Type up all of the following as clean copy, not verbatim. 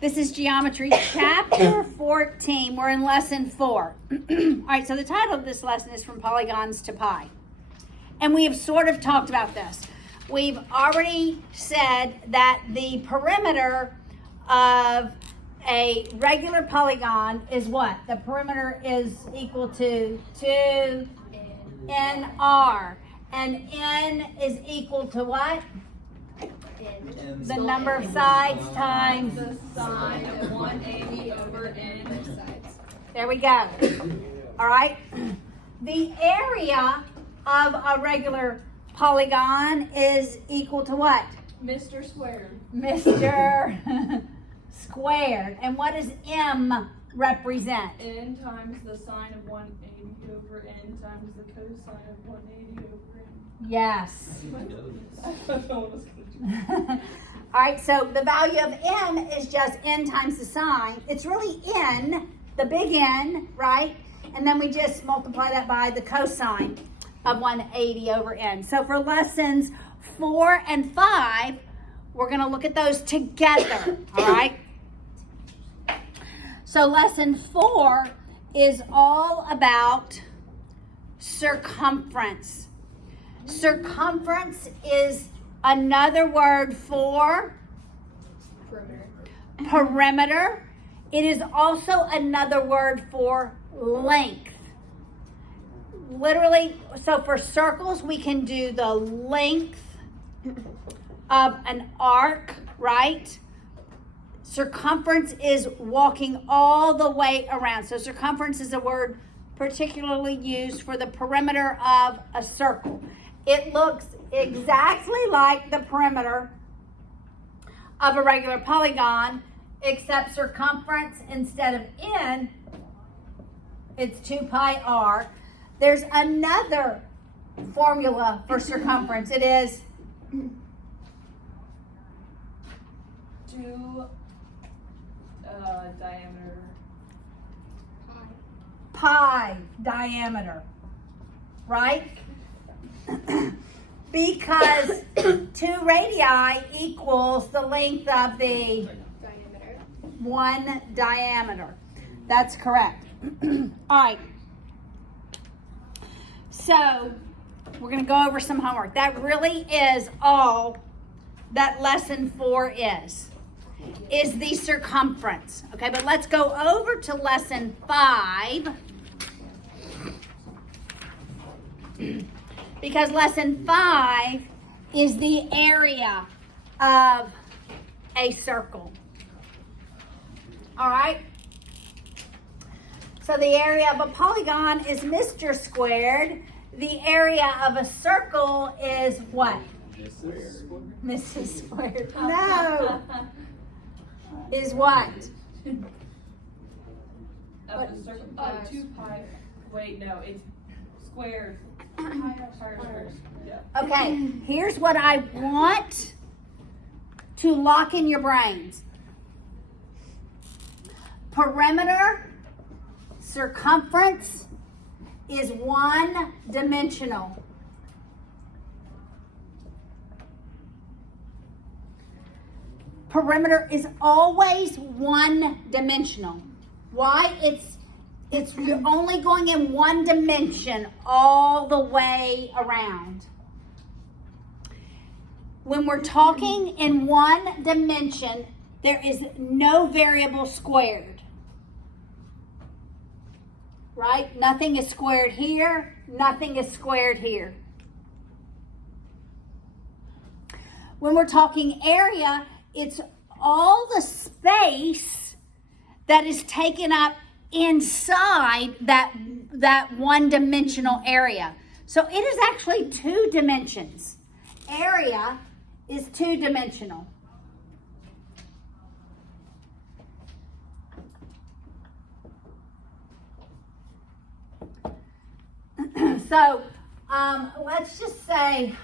This is Geometry, Chapter 14. We're in Lesson 4. All right, so the title of this lesson is From Polygons to Pi. And we have sort of talked about this. We've already said that the perimeter of a regular polygon is what? The perimeter is equal to 2 NR. And N is equal to what? The number of sides times the sine of 180 over n sides. There we go. All right. The area of a regular polygon is equal to what? Mr. Squared. Mr. Squared. And what does M represent? N times the sine of 180 over n times the cosine of 180 over n. Yes. I don't know what I was going to do. All right, so the value of M is just N times the sine. It's really N, the big N, right? And then we just multiply that by the cosine of 180 over N. So for lessons 4 and 5, we're going to look at those together, all right? So lesson 4 is all about circumference. Circumference is another word for perimeter. It is also another word for length. Literally, so for circles, we can do the length of an arc, right? Circumference is walking all the way around. So circumference is a word particularly used for the perimeter of a circle. It looks exactly like the perimeter of a regular polygon, except circumference, instead of N, it's 2 pi r. There's another formula for circumference. It is 2 diameter. pi diameter, right? Because 2 radii equals the length of the Diameter. 1 diameter. That's correct. All right. So we're going to go over some homework. That really is all that lesson 4 is the circumference. Okay, but let's go over to lesson 5. Because lesson 5 is the area of a circle. All right? So the area of a polygon is Mr. Squared. The area of a circle is what? Mrs. Squared. No. Is what? Of the circle. 2 pi. Wait, no, it's squared. Yeah. Okay, here's what I want to lock in your brains. Perimeter, circumference is one-dimensional. Perimeter is always one-dimensional. Why? You're only going in one dimension all the way around. When we're talking in one dimension, there is no variable squared. Right? Nothing is squared here. Nothing is squared here. When we're talking area, it's all the space that is taken up inside that one-dimensional area. So it is actually 2 dimensions. Area is 2-dimensional. So let's just say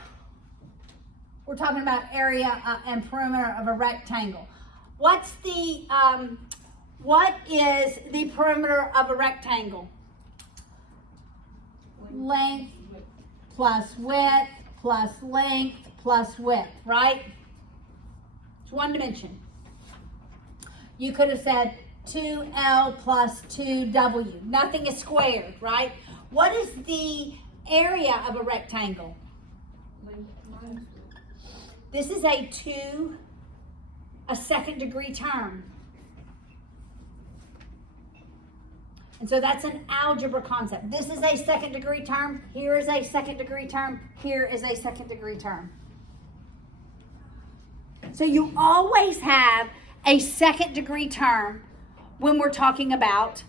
we're talking about area and perimeter of a rectangle. What is the perimeter of a rectangle? Length plus width plus length plus width, right? It's one dimension. You could have said 2L plus 2W. Nothing is squared, right? What is the area of a rectangle? This is a second degree term. And so that's an algebra concept. This is a second degree term. Here is a second degree term. Here is a second degree term. So you always have a second degree term when we're talking about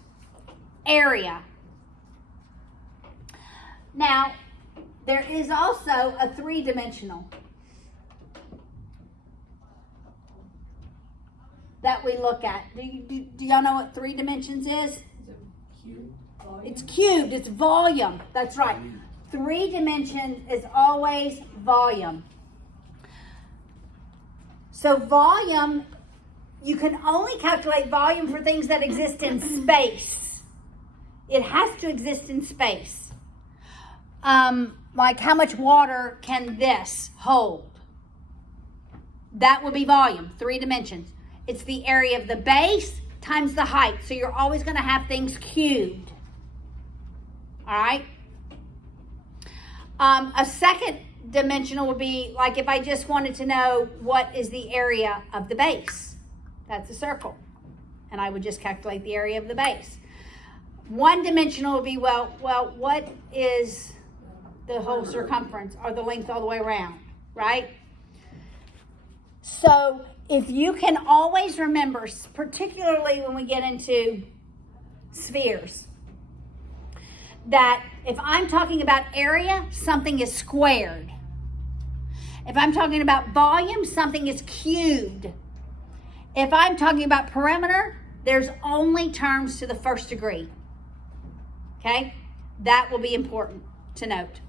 area. Now, there is also a three-dimensional that we look at. Do y'all know what 3 dimensions is? It's cubed. It's volume. That's right. 3 dimensions is always volume. So volume, you can only calculate volume for things that exist in space. It has to exist in space. Like how much water can this hold? That would be volume, 3 dimensions. It's the area of the base times the height. So you're always going to have things cubed. All right? A second dimensional would be like if I just wanted to know what is the area of the base. That's a circle. And I would just calculate the area of the base. 1 dimensional would be, well, what is the whole circumference or the length all the way around, right? So if you can always remember, particularly when we get into spheres, that if I'm talking about area, something is squared. If I'm talking about volume, something is cubed. If I'm talking about perimeter, there's only terms to the first degree. Okay? That will be important to note.